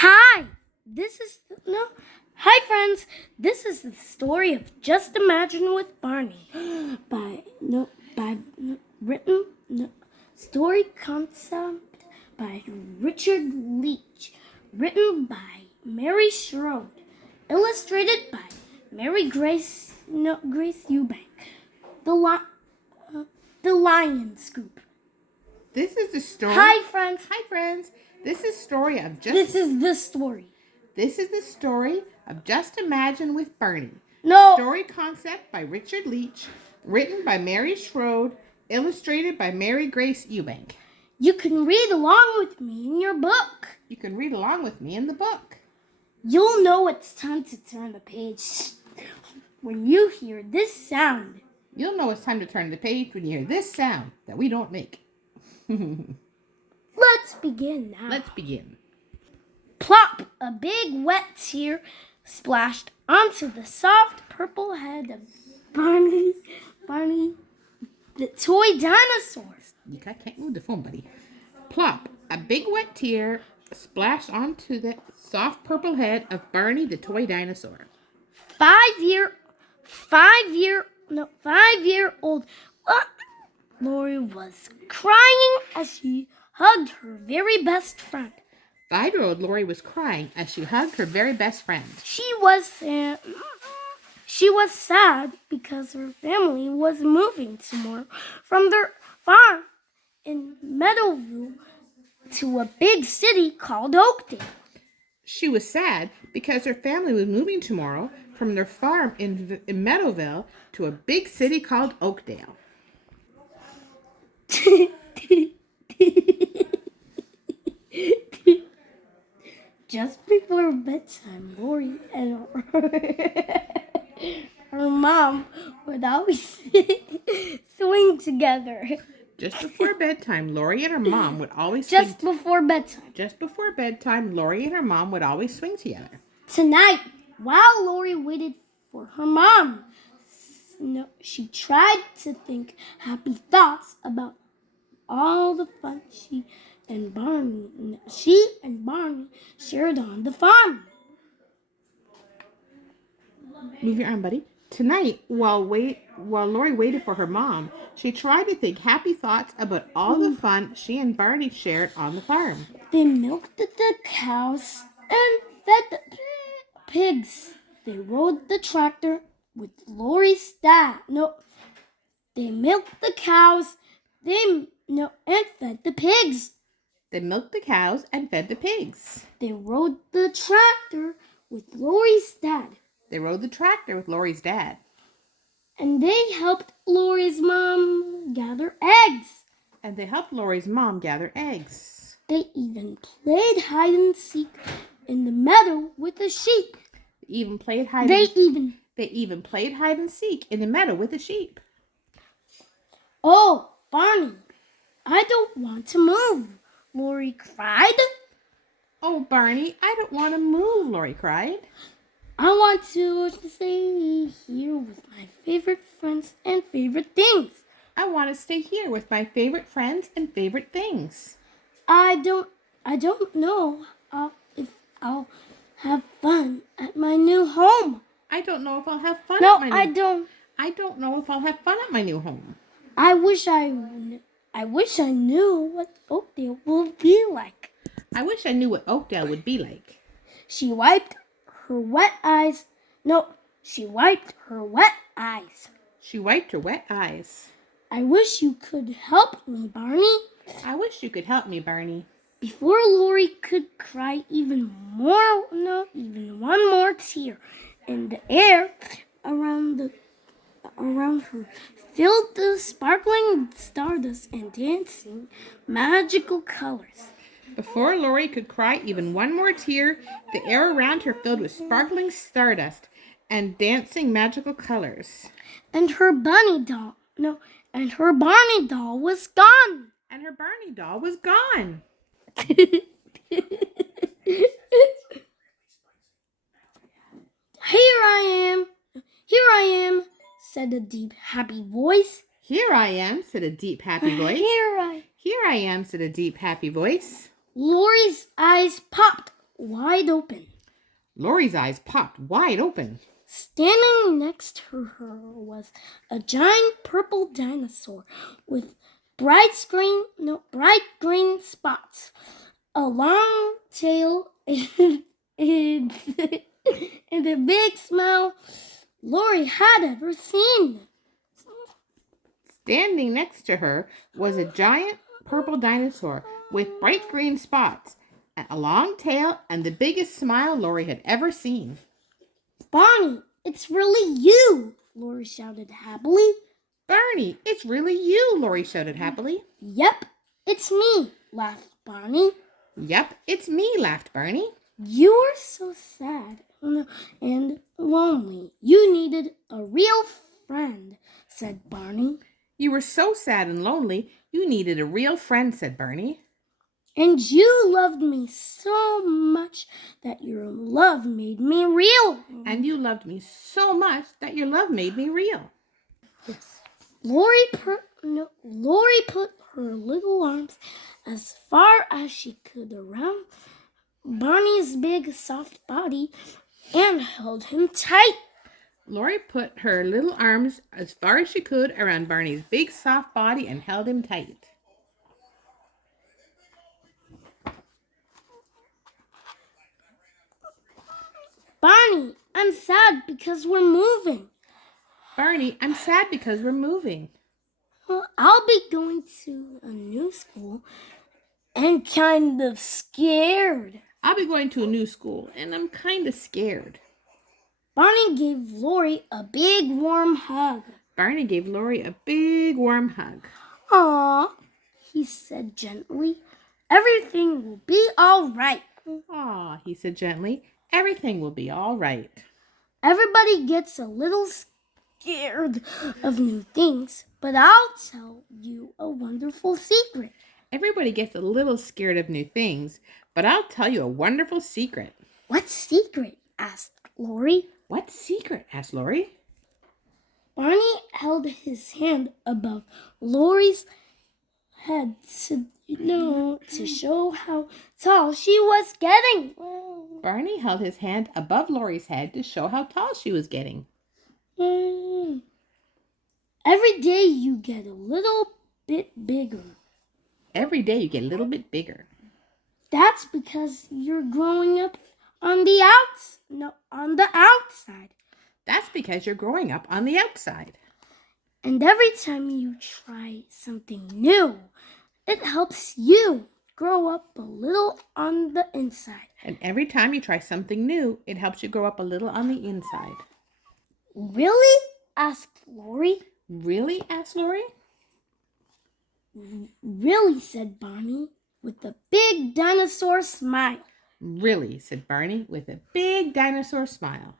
Hi, this is no. Hi, friends. This is the story of Just Imagine with Barney, written story concept by Richard Leach, written by Mary Schroed, illustrated by Grace Eubank. The Lion Scoop. This is the story. Hi, friends. Hi, friends. This is story of just. This is the story. This is the story of Just Imagine with Barney. No. Story concept by Richard Leach, written by Mary Schroed, illustrated by Mary Grace Eubank. You can read along with me in your book. You can read along with me in the book. You'll know it's time to turn the page when you hear this sound. You'll know it's time to turn the page when you hear this sound that we don't make. Let's begin now. Let's begin. Plop! A big wet tear splashed onto the soft purple head of Barney, the toy dinosaur. You can't move the phone, buddy. Plop! A big wet tear splashed onto the soft purple head of Barney the toy dinosaur. 5-year-old Lori was crying as she hugged her very best friend. 5-year-old Lori was crying as she hugged her very best friend. She was sad because her family was moving tomorrow from their farm in Meadowville to a big city called Oakdale. She was sad because her family was moving tomorrow from their farm in Meadowville to a big city called Oakdale. Just before bedtime, Lori and her mom would always swing together. Just before bedtime, Lori and her mom would always Just before bedtime, Lori and her mom would always swing together. Tonight, while Lori waited for her mom, she tried to think happy thoughts about all the fun she and Barney shared on the farm. Move your arm, buddy. Tonight, while Lori waited for her mom, she tried to think happy thoughts about all the fun she and Barney shared on the farm. They milked the cows and fed the pigs. They rode the tractor with Lori's dad. They milked the cows. And fed the pigs. They milked the cows and fed the pigs. They rode the tractor with Lori's dad. And they helped Lori's mom gather eggs. They even played hide and seek in the meadow with the sheep. They even played hide and seek in the meadow with the sheep. Oh, Barney, I don't want to move, Lori cried. Oh, Barney, I don't want to move, Lori cried. I want to stay here with my favorite friends and favorite things. I want to stay here with my favorite friends and favorite things. I don't know if I'll have fun at my new home. I don't know if I'll have fun No, at my new I don't. I don't know if I'll have fun at my new home. I wish I knew what Oakdale will be like. I wish I knew what Oakdale would be like. She wiped her wet eyes. She wiped her wet eyes. I wish you could help me, Barney. Before Lori could cry even one more tear, and the air around her filled the sparkling stardust and dancing magical colors. Before Lori could cry even one more tear, the air around her filled with sparkling stardust and dancing magical colors. And her Barney doll was gone. Here I am, said a deep, happy voice. Here I am, said a deep, happy voice. Lori's eyes popped wide open. Lori's eyes popped wide open. Standing next to her was a giant purple dinosaur with bright green spots, a long tail, and a big smile Lori had ever seen. Standing next to her was a giant purple dinosaur with bright green spots, a long tail, and the biggest smile Lori had ever seen. Barney, it's really you, Lori shouted happily. Barney, it's really you, Lori shouted happily. Yep, it's me, laughed Barney. Yep, it's me, laughed Barney. You were so sad and lonely. You needed a real friend, said Barney. You were so sad and lonely, you needed a real friend, said Barney. And you loved me so much that your love made me real. And you loved me so much that your love made me real. Yes. Lori put her little arms as far as she could around Barney's big, soft body and held him tight. Lori put her little arms as far as she could around Barney's big, soft body and held him tight. Barney, I'm sad because we're moving. Barney, I'm sad because we're moving. Well, I'll be going to a new school and kind of scared. I'll be going to a new school and I'm kind of scared. Barney gave Lori a big warm hug. Barney gave Lori a big warm hug. Aw, he said gently. Everything will be all right. Aw, he said gently. Everything will be all right. Everybody gets a little scared of new things, but I'll tell you a wonderful secret. Everybody gets a little scared of new things, but I'll tell you a wonderful secret. What secret? Asked Lori. What secret? Asked Lori. Barney held his hand above Lori's head to show how tall she was getting. Barney held his hand above Lori's head to show how tall she was getting. Every day you get a little bit bigger. Every day you get a little bit bigger. That's because you're growing up on the outside. That's because you're growing up on the outside. And every time you try something new, it helps you grow up a little on the inside. And every time you try something new, it helps you grow up a little on the inside. Really? Asked Lori. Really? Asked Lori. Really, said Barney, with a big dinosaur smile. Really, said Barney, with a big dinosaur smile.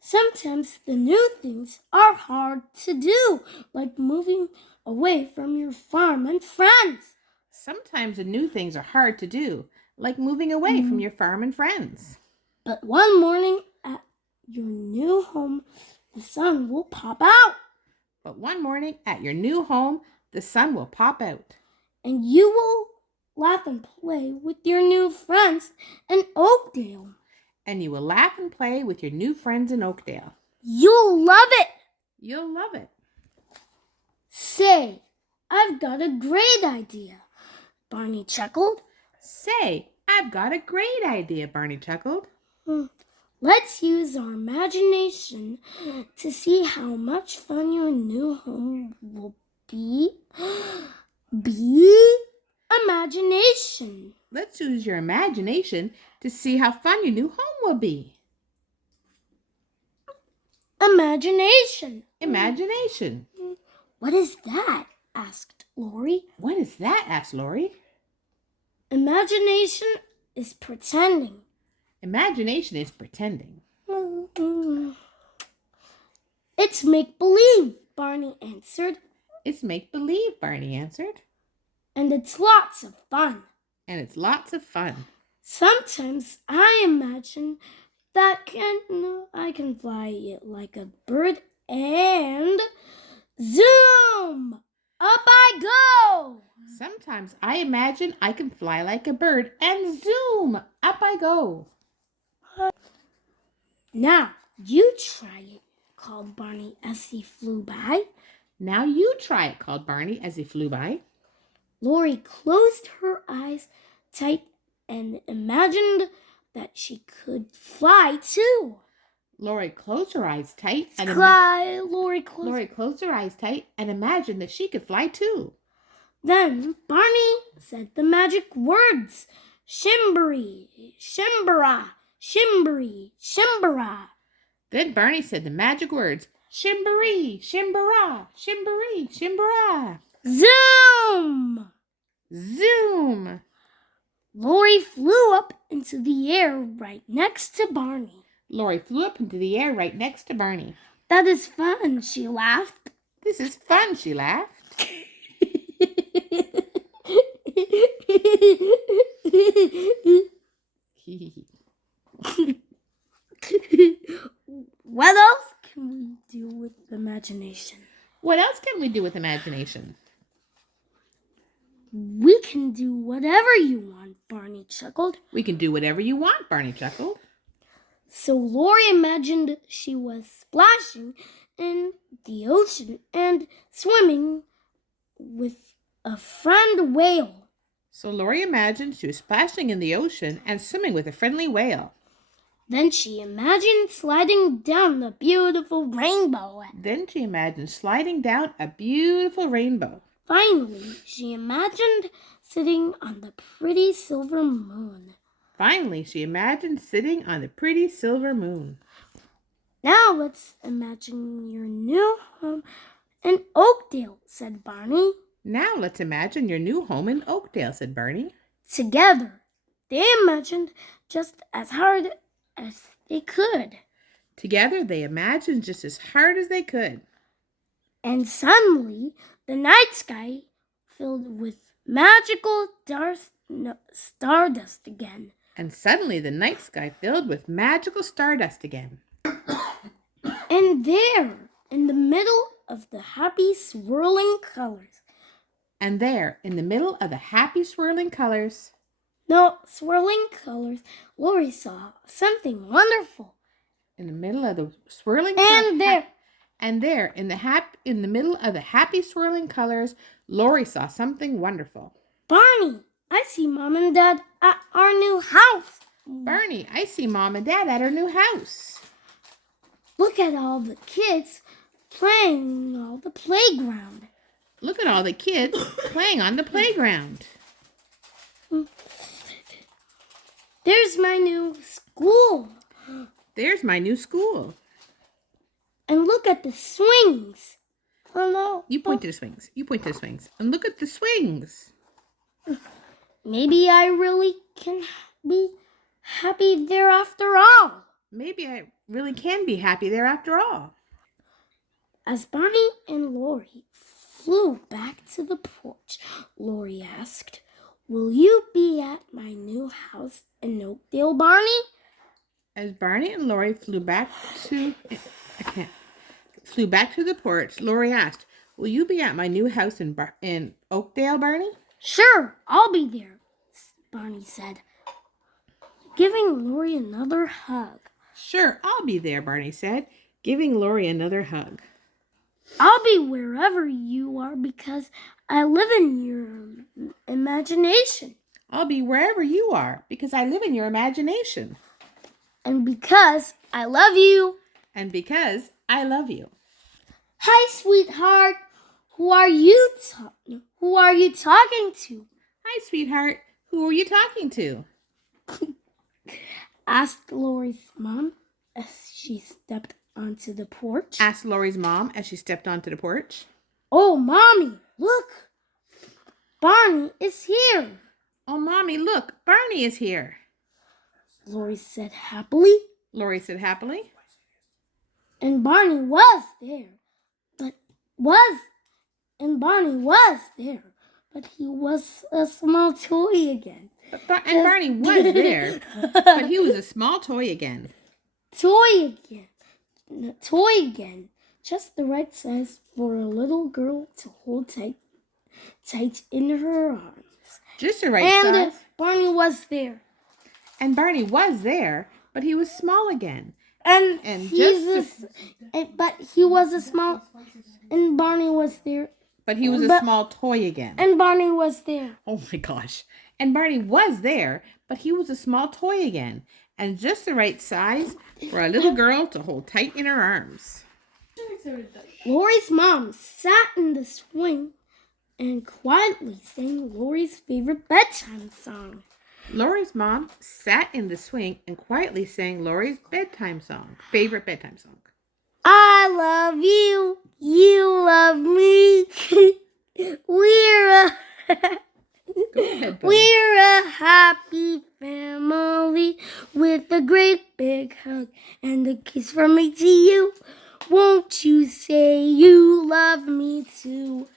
Sometimes the new things are hard to do, like moving away from your farm and friends. Sometimes the new things are hard to do, like moving away from your farm and friends. But one morning at your new home, the sun will pop out. But one morning at your new home, the sun will pop out. And you will laugh and play with your new friends in Oakdale. And you will laugh and play with your new friends in Oakdale. You'll love it. You'll love it. Say, I've got a great idea, Barney chuckled. Say, I've got a great idea, Barney chuckled. Let's use our imagination to see how much fun your new home will be. Imagination. Let's use your imagination to see how fun your new home will be. Imagination. Imagination. What is that? Asked Lori. What is that? Asked Lori. Imagination is pretending. Imagination is pretending. It's make-believe, Barney answered. It's make-believe, Barney answered. And it's lots of fun. And it's lots of fun. Sometimes I imagine that I can fly it like a bird and zoom! Up I go! Sometimes I imagine I can fly like a bird and zoom! Up go. Now, you try it, called Barney as he flew by. Now you try it, called Barney as he flew by. Lori closed her eyes tight and imagined that she could fly too. Lori closed her eyes tight and Lori closed her eyes tight and imagined that she could fly too. Then Barney said the magic words, Shimbery, Shimbera, Shimbery, Shimbera. Then Barney said the magic words, Shimberee, Shimbera, Shimberee, Shimbera. Zoom! Zoom! Lori flew up into the air right next to Barney. Lori flew up into the air right next to Barney. That is fun, she laughed. This is fun, she laughed. What else can we do with imagination? What else can we do with imagination? We can do whatever you want, Barney chuckled. We can do whatever you want, Barney chuckled. So Lori imagined she was splashing in the ocean and swimming with a friend whale. So Lori imagined she was splashing in the ocean and swimming with a friendly whale. Then she imagined sliding down the beautiful rainbow. Finally, she imagined sitting on the pretty silver moon. Now let's imagine your new home in Oakdale, said Barney. Together, they imagined just as hard as they could. And suddenly, the night sky filled with magical stardust again. And there, in the middle of the happy swirling colors. No, swirling colors, Lori saw something wonderful. In the middle of the swirling in the middle of the happy swirling colors, Lori saw something wonderful. Barney, I see Mom and Dad at our new house. Look at all the kids playing on the playground. There's my new school. And look at the swings. Oh no. You point to the swings. And look at the swings. Maybe I really can be happy there after all. As Barney and Lori flew back to the porch, Lori asked, "Will you be at my new house in Oakdale, Barney?" As Barney and Lori flew back to the porch, Lori asked, "Will you be at my new house in Oakdale, Barney?" "Sure, I'll be there," Barney said, giving Lori another hug. "Sure, I'll be there," Barney said, giving Lori another hug. "I'll be wherever you are because I live in your imagination." "I'll be wherever you are because I live in your imagination." "And because I love you." "And because I love you." "Hi, sweetheart. Who are you talking to?" "Hi, sweetheart. Who are you talking to?" asked Lori's mom as she stepped onto the porch. "Oh, Mommy, look! Barney is here." "Oh, Mommy, look! Barney is here," Lori said happily. And Barney was there. But he was a small toy again. Barney was there, but he was a small toy again. Toy again. Just the right size for a little girl to hold tight in her arms. Just the right size. And Barney was there. And Barney was there, but he was small again. And But he was a small, and Barney was there. he was a small toy again. And Barney was there. Oh my gosh. And Barney was there, but he was a small toy again, and just the right size for a little girl to hold tight in her arms. Lori's mom sat in the swing and quietly sang Lori's favorite bedtime song. Lori's mom sat in the swing and quietly sang Lori's favorite bedtime song. I love you, you love me. Go ahead, Barney. We're a happy family with a great big hug and a kiss from me to you. Won't you say you love me too?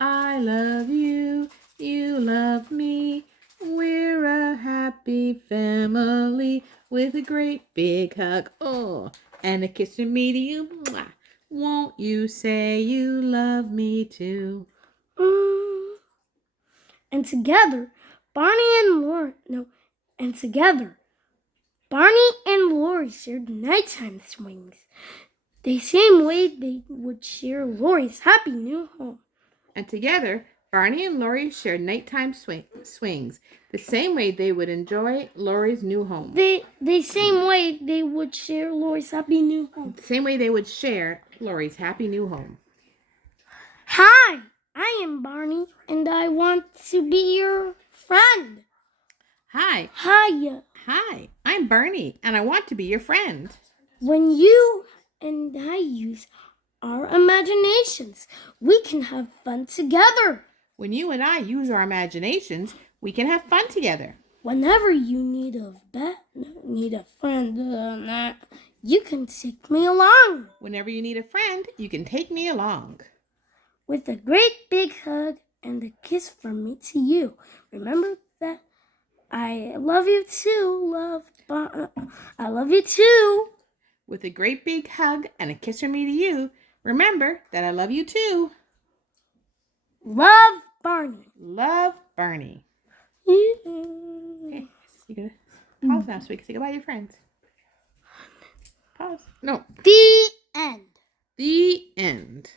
I love you, you love me. We're a happy family with a great big hug. Oh, and a kiss from me to you. Mwah. Won't you say you love me too? And together, Barney and Lori shared nighttime swings. The same way they would share Lori's happy new home. And together, Barney and Lori shared nighttime swings, the same way they would enjoy Lori's new home. The same way they would share Lori's happy new home. The same way they would share Lori's happy new home. Hi, I am Barney, and I want to be your friend. Hi. Hiya. Hi, I'm Barney, and I want to be your friend. When you and I use our imaginations, we can have fun together. When you and I use our imaginations, we can have fun together. Whenever you need a friend, you can take me along. Whenever you need a friend, you can take me along. With a great big hug and a kiss from me to you. Remember that I love you too, I love you too. With a great big hug and a kiss from me to you. Remember that I love you too. Love, Barney. Love, Barney. Okay, you gotta pause now so we can say goodbye to your friends. Pause. No. The end. The end.